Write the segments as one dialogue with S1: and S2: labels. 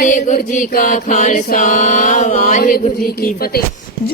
S1: ਵਾਹਿਗੁਰੂ ਜੀ ਕਾ ਖਾਲਸਾ ਵਾਹਿਗੁਰੂ ਜੀ ਕੀ ਫਤਿਹ।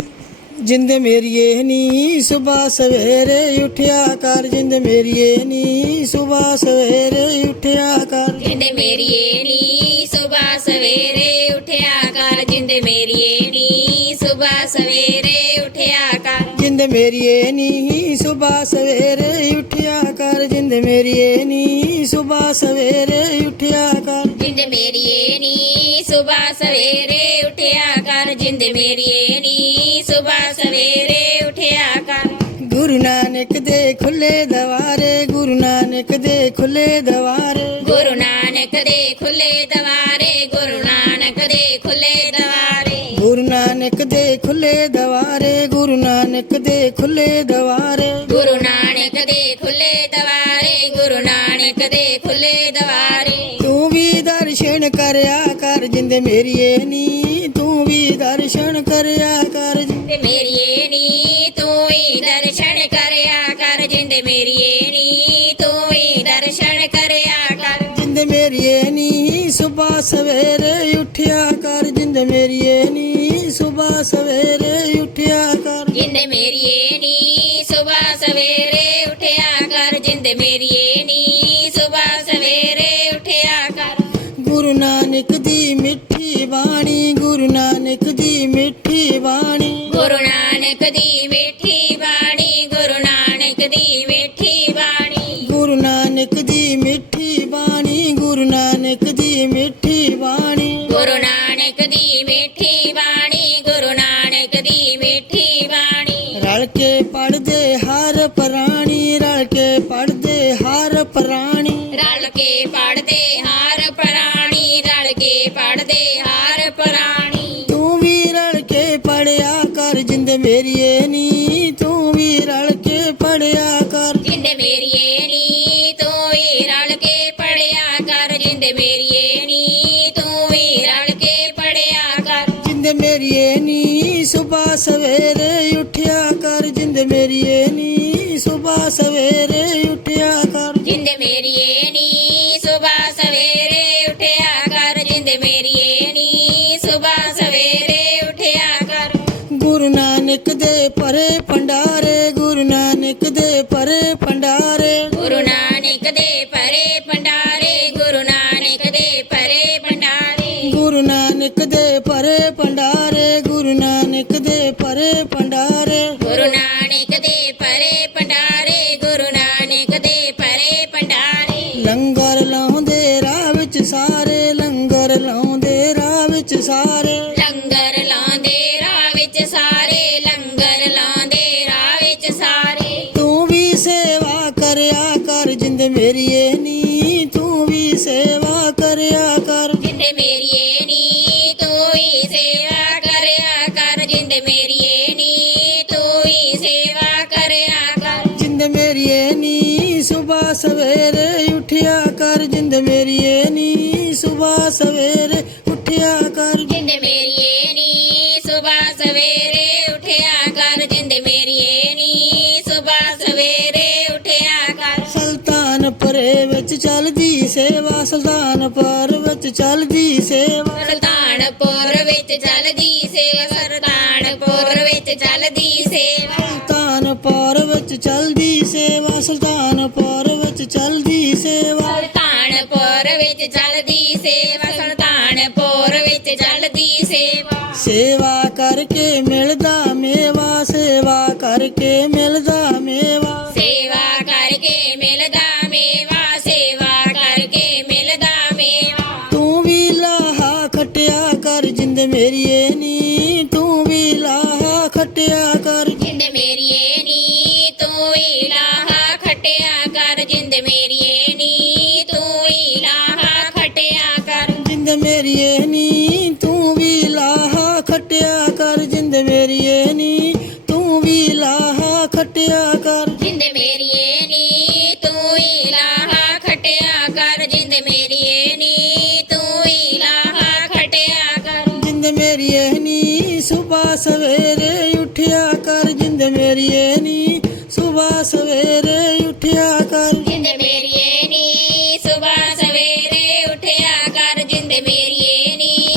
S2: ਜਿੰਦ ਮੇਰੀਏ ਨੀ ਸੁਬਾ ਸਵੇਰੇ ਉੱਠਿਆ ਕਰ, ਜਿੰਦ ਮੇਰੀਏ ਨੀ ਸੁਬਾ ਸਵੇਰੇ ਉੱਠਿਆ ਕਰ,
S1: ਜਿੰਦ ਮੇਰੀਏ ਨੀ ਸੁਬਾ ਸਵੇਰੇ ਉੱਠਿਆ ਕਰ, ਜਿੰਦ ਮੇਰੀਏ ਨੀ ਸੁਬਾ ਸਵੇਰੇ ਉੱਠਿਆ ਕਰ,
S2: ਜਿੰਦ ਮੇਰੀਏ ਨੀ ਸੁਬਾ ਸਵੇਰੇ ਉੱਠਿਆ ਕਰ, ਜਿੰਦ ਮੇਰੀਏ ਨੀ ਸੁਬਾ ਸਵੇਰੇ ਉੱਠਿਆ ਕਰ,
S1: ਜਿੰਦ ਮੇਰੀਏ ਨੀ ਸੁਬਾ ਸਵੇਰੇ ਉੱਠਿਆ ਕਰ, ਜਿੰਦ ਮੇਰੀਏ ਨੀ ਸੁਬਾ ਸਵੇਰੇ ਉੱਠਿਆ ਕਰ।
S2: ਗੁਰੂ ਨਾਨਕ ਦੇ ਖੁੱਲੇ ਦਵਾਰੇ, ਗੁਰੂ ਨਾਨਕ ਦੇ ਖੁੱਲੇ ਦਵਾਰੇ,
S1: ਗੁਰੂ ਨਾਨਕ ਦੇ ਖੁੱਲੇ ਦਵਾਰੇ, ਗੁਰੂ ਨਾਨਕ ਦੇ ਖੁੱਲੇ ਦਵਾਰੇ,
S2: ਗੁਰੂ ਨਾਨਕ ਦੇ ਖੁੱਲੇ ਦਵਾਰੇ, ਗੁਰੂ ਨਾਨਕ ਦੇ ਖੁੱਲੇ ਦਵਾਰੇ,
S1: ਗੁਰੂ ਨਾਨਕ ਦੇ ਖੁੱਲੇ ਦਵਾਰੇ, ਗੁਰੂ ਨਾਨਕ ਦੇ ਖੁੱਲੇ ਦਵਾਰੇ।
S2: ਤੂੰ ਵੀ ਦਰਸ਼ਨ ਕਰਿਆ ਕਰ, ਜਿੰਦ ਮੇਰੀਏ ਨੀ ਤੂੰ ਵੀ ਦਰਸ਼ਨ ਕਰਿਆ ਕਰ,
S1: ਜਿੰਦ ਮੇਰੀਏ ਨੀ ਤੂੰ ਵੀ ਦਰਸ਼ਨ ਕਰਿਆ ਕਰ, ਜਿੰਦ ਮੇਰੀਏ ਨੀ ਤੂੰ ਵੀ ਦਰਸ਼ਨ ਕਰਿਆ ਕਰ,
S2: ਜਿੰਦ ਮੇਰੀਏ ਨੀ ਸੁਬਾ ਸਵੇਰੇ ਉੱਠਿਆ ਕਰ, ਜਿੰਦ ਮੇਰੀਏ ਨੀ ਸੁਬਾ ਸਵੇਰੇ ਉੱਠਿਆ ਕਰ,
S1: ਜਿੰਦ ਮੇਰੀਏ ਨੀ ਸੁਬਾ ਸਵੇਰੇ ਉੱਠਿਆ ਕਰ, ਜਿੰਦ ਮੇਰੀਏ ਨੀ ਸੁਬਾ ਸਵੇਰੇ ਉੱਠਿਆ ਕਰ।
S2: ਗੁਰੂ ਨਾਨਕ ਦੀ ਮਿੱਠੀ ਬਾਣੀ, ਗੁਰੂ ਨਾਨਕ ਦੀ ਮਿੱਠੀ ਬਾਣੀ,
S1: ਗੁਰੂ ਨਾਨਕ ਦੀ ਮਿੱਠੀ ਬਾਣੀ, ਗੁਰੂ ਨਾਨਕ ਦੀ ਮਿੱਠੀ ਬਾਣੀ,
S2: ਗੁਰੂ ਨਾਨਕ ਦੀ ਮਿੱਠੀ ਬਾਣੀ, ਗੁਰੂ ਨਾਨਕ ਦੀ ਮਿੱਠੀ ਬਾਣੀ,
S1: ਗੁਰੂ ਨਾਨਕ ਦੀ ਮਿੱਠੀ ਬਾਣੀ, ਗੁਰੂ ਨਾਨਕ ਦੀ ਮਿੱਠੀ ਬਾਣੀ।
S2: ਰਲ ਕੇ ਪੜ੍ਹਦੇ ਹਰ ਪ੍ਰਾਣੀ, ਰਲ ਕੇ ਪੜ੍ਹਦੇ ਹਰ ਪ੍ਰਾਣੀ,
S1: ਰਲ ਕੇ ਪੜ੍ਹਦੇ ਹਰ ਪ੍ਰਾਣੀ, ਰਲ ਕੇ ਪੜ੍ਹਦੇ ਹਰ ਪ੍ਰਾਣੀ।
S2: ਤੂੰ ਵੀ ਰਲ ਕੇ ਪੜ੍ਹਿਆ ਕਰ, ਜਿੰਦ ਮੇਰੀਏ ਨੀ ਤੂੰ ਵੀ ਰਲ ਕੇ ਪੜ੍ਹਿਆ ਕਰ,
S1: ਜਿੰਦ ਮੇਰੀਏ ਨੀ ਤੂੰ ਵੀ ਰਲ ਕੇ ਪੜ੍ਹਿਆ ਕਰ, ਜਿੰਦ ਮੇਰੀਏ ਨੀ ਤੂੰ ਵੀ ਰਲ ਕੇ ਪੜ੍ਹਿਆ ਕਰ,
S2: ਜਿੰਦ ਮੇਰੀਏ ਨੀ ਸੁਬਾ ਸਵੇਰੇ ਉੱਠਿਆ ਕਰ, ਜਿੰਦ ਮੇਰੀਏ ਨੀ ਸੁਬਾ ਸਵੇਰੇ ਉੱਠਿਆ ਕਰ,
S1: ਜਿੰਦ ਮੇਰੀਏ ਨੀ ਸੁਬਾ ਸਵੇਰੇ ਉੱਠਿਆ ਕਰ, ਜਿੰਦ ਮੇਰੀਏ ਨੀ ਸੁਬਾ ਸਵੇਰੇ ਉੱਠਿਆ ਕਰ।
S2: ਗੁਰੂ ਨਾਨਕ ਦੇ ਭਰੇ ਭੰਡਾਰੇ, ਗੁਰੂ ਨਾਨਕ ਦੇ ਭਰੇ ਭੰਡਾਰੇ,
S1: ਗੁਰੂ ਨਾਨਕ ਦੇ ਭਰੇ ਭੰਡਾਰੇ, ਗੁਰੂ ਨਾਨਕ ਦੇ ਭਰੇ ਭੰਡਾਰੇ,
S2: ਗੁਰੂ ਨਾਨਕ ਦੇ ਭਰੇ ਭੰਡਾਰੇ, ਗੁਰੂ ਨਾਨਕ ਦੇ ਭਰੇ ਭੰਡਾਰੇ,
S1: ਗੁਰੂ ਨਾਨਕ ਦੇ ਭਰੇ ਭੰਡਾਰੇ, ਗੁਰੂ ਨਾਨਕ ਦੇ ਭਰੇ ਭੰਡਾਰੇ।
S2: ਲੰਗਰ ਲਾਉਂਦੇ ਰਾਹ ਵਿੱਚ ਸਾਰੇ, ਲੰਗਰ ਲਾਉਂਦੇ ਰਾਹ ਵਿੱਚ ਸਾਰੇ,
S1: ਲੰਗਰ ਲਾਉਂਦੇ ਰਾਹ ਵਿੱਚ ਸਾਰੇ, ਲੰਗਰ ਲਾਉਂਦੇ ਰਾਹ ਵਿੱਚ ਸਾਰੇ।
S2: ਤੂੰ ਵੀ ਸੇਵਾ ਕਰਿਆ ਕਰ, ਜਿੰਦ ਮੇਰੀਏ ਨੀ ਤੂੰ ਵੀ ਸੇਵਾ ਕਰਿਆ ਕਰ,
S1: ਜਿੰਦ ਮੇਰੀਏ ਨੀ ਤੂੰ ਵੀ ਸੇਵਾ ਕਰਿਆ ਕਰ, ਜਿੰਦ ਮੇਰੀਏ ਨੀ ਤੂੰ ਵੀ ਸੇਵਾ ਕਰਿਆ ਕਰ,
S2: ਜਿੰਦ ਮੇਰੀਏ ਨੀ ਸੁਬਾ ਸਵੇਰੇ ਉੱਠਿਆ ਕਰ, ਜਿੰਦ ਮੇਰੀਏ ਨੀ ਸੁਬਾ ਸਵੇਰੇ ਉੱਠਿਆ ਕਰ,
S1: ਜਿੰਦ ਮੇਰੀਏ ਨੀ ਸੁਬਾ ਸਵੇਰੇ ਉੱਠਿਆ ਕਰ, ਜਿੰਦ ਮੇਰੀਏ ਨੀ ਸੁਬਾ ਸਵੇਰੇ ਉੱਠਿਆ ਕਰ।
S2: ਸੁਲਤਾਨਪੁਰੇ ਵਿੱਚ ਚੱਲਦੀ ਸੇਵਾ, ਸੁਲਤਾਨਪੁਰ ਵਿੱਚ ਚੱਲਦੀ ਸੇਵਾ,
S1: ਸੁਲਤਾਨਪੁਰ ਵਿੱਚ ਚੱਲਦੀ ਸੇਵਾ, ਸੁਲਤਾਨਪੁਰ ਵਿੱਚ ਚੱਲਦੀ ਸੇਵਾ,
S2: ਸੁਲਤਾਨਪੁਰ ਵਿੱਚ ਚੱਲਦੀ ਸੇਵਾ, ਸੁਲਤਾਨਪੁਰ ਵਿੱਚ ਚੱਲਦੀ ਸੇਵਾ,
S1: ਸੁਲਤਾਨਪੁਰ ਵਿੱਚ ਚੱਲਦੀ ਸੇਵਾ, ਸੁਲਤਾਨਪੁਰ ਵਿੱਚ ਚੱਲਦੀ ਸੇਵਾ।
S2: ਸੇਵਾ ਕਰਕੇ ਮਿਲਦਾ ਮੇਵਾ, ਸੇਵਾ ਕਰਕੇ ਮਿਲਦਾ ਮੇਵਾ,
S1: ਸੇਵਾ ਕਰਕੇ ਮਿਲਦਾ ਮੇਵਾ, ਸੇਵਾ ਕਰਕੇ ਮਿਲਦਾ ਮੇਵਾ।
S2: ਤੂੰ ਵੀ ਲਾਹਾ ਖੱਟਿਆ ਕਰ, ਜਿੰਦ ਮੇਰੀਏ ਨੀ ਤੂੰ ਵੀ ਲਾਹਾ ਖੱਟਿਆ ਕਰ,
S1: ਜਿੰਦ ਮੇਰੀਏ ਨੀ ਤੂੰ ਵੀ ਲਾਹਾ ਖੱਟਿਆ ਕਰ, ਜਿੰਦ ਮੇਰੀਏ ਨੀ ਤੂੰ ਵੀ ਲਾਹਾ ਖੱਟਿਆ ਕਰ,
S2: ਜਿੰਦ ਮੇਰੀਏ ਨੀ ਤੂੰ ਵੀ ਲਾਹਾ ਖੱਟਿਆ ਕਰ, ਜਿੰਦ ਮੇਰੀਏ ਨੀ ਤੂੰ ਵੀ ਲਾਹਾ ਖੱਟਿਆ ਕਰ,
S1: ਜਿੰਦ ਮੇਰੀਏ ਨੀ ਤੂੰ ਵੀ ਲਾਹਾ ਖੱਟਿਆ ਕਰ, ਜਿੰਦ ਮੇਰੀਏ ਨੀ ਤੂੰ ਵੀ ਲਾਹਾ ਖੱਟਿਆ ਕਰ,
S2: ਜਿੰਦ ਮੇਰੀਏ ਨੀ ਸੁਬਾ ਸਵੇਰੇ ਉੱਠਿਆ ਕਰ, ਜਿੰਦ ਮੇਰੀਏ ਨੀ ਸੁਬਾ ਸਵੇਰੇ ਉੱਠਿਆ ਕਰ,
S1: ਜਿੰਦ ਮੇਰੀਏ ਨੀ ਸੁਬਾ ਸਵੇਰੇ ਉੱਠਿਆ ਕਰ, ਜਿੰਦ ਮੇਰੀਏ ਨੀ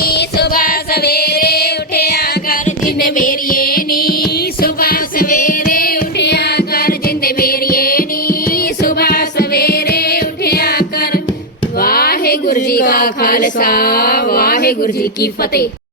S1: ਕਾ ਖਾਲਸਾ ਵਾਹਿਗੁਰੂ ਜੀ ਕੀ ਫਤਿਹ।